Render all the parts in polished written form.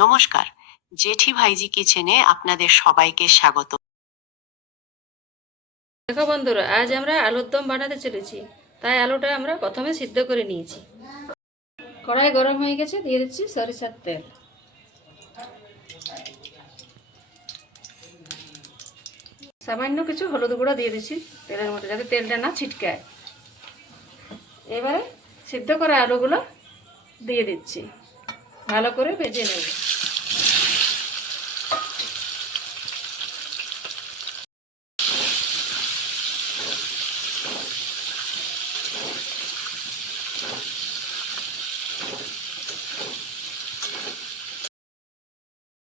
নমস্কার, জেঠি ভাইজি কিচেনে আপনাদের সবাইকে স্বাগত। দেখো বন্ধুরা, আজ আমরা আলুর দম বানাতে চলেছি। তাই আলুটা আমরা প্রথমে সিদ্ধ করে নিয়েছি। কড়াই গরম হয়ে গেছে, দিয়ে দিচ্ছি সরিষার তেল। সামান্য কিছু হলুদ গুঁড়ো দিয়ে দিচ্ছি তেলের মধ্যে, যাতে তেলটা না ছিটকায়। এবারে সিদ্ধ করা আলুগুলো দিয়ে দিচ্ছি, ভালো করে ভেজে নেব।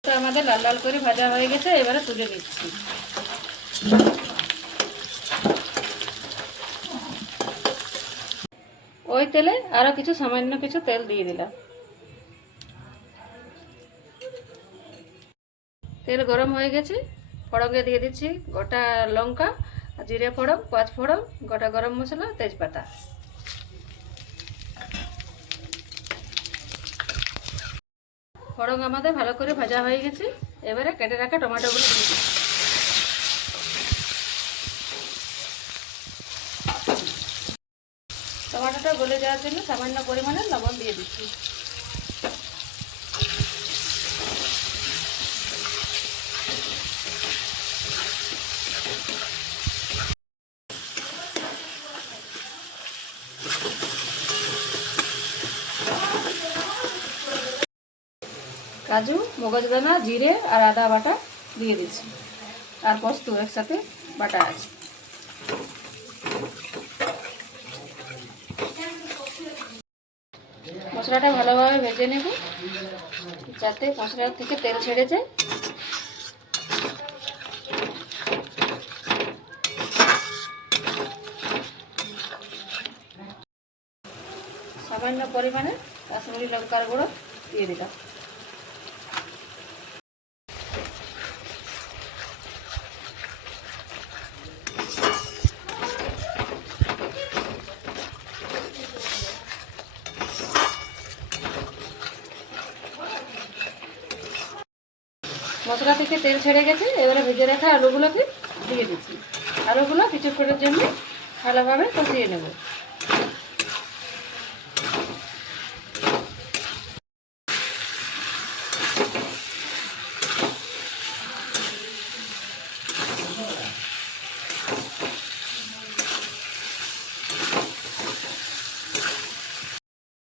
আমাদের লাল লাল করে ভাজা হয়ে গেছে, এবারে তুলে নিচ্ছি। ওই তেলে আরো কিছু সামান্য কিছু তেল দিয়ে দিলাম। তেল গরম হয়ে গেছে, ফোড়নে দিয়ে দিচ্ছি গোটা লঙ্কা, জিরে ফোড়ন, পাঁচ ফোড়ন, গোটা গরম মশলা, তেজপাতা। ফোড়ন আমাদের ভালো করে ভাজা হয়ে গেছে, এবারে কেটে রাখা টমেটোগুলো দিয়ে দিচ্ছি। টমেটোটা গলে যাওয়ার জন্য সামান্য পরিমাণে লবণ দিয়ে দিচ্ছি। কাজু, মগজদানা, জিরে আর আদা বাটা দিয়ে দিচ্ছি, আর পোস্ত একসাথে বাটা আছে। মশলাটা ভালোভাবে ভেজে নেব, যাতে মশলা থেকে তেল ছেড়ে যায়। সামান্য পরিমাণে কাশ্মীরি লঙ্কার গুঁড়ো দিয়ে দিলাম। মশলা থেকে তেল ছেড়ে গেছে, এবারে ভেজে রাখা আলুগুলোকে দিয়ে দিচ্ছি। আলুগুলো কিছুক্ষণের জন্য ভালোভাবে কষিয়ে নেব।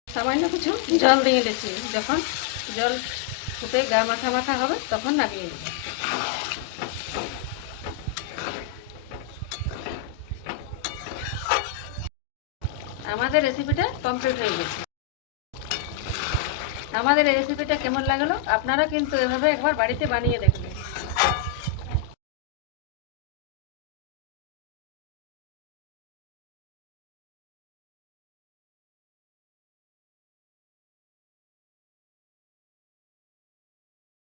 সামান্য কিছু জল দিয়ে দিচ্ছি, যখন জল ফুটে গা মাখা মাখা হবে তখন নামিয়ে নেব। আমাদের রেসিপিটা কমপ্লিট হয়ে গেছে। আমাদের এই রেসিপিটা কেমন লাগলো আপনারা কিন্তু এভাবে একবার বাড়িতে বানিয়ে দেখবেন।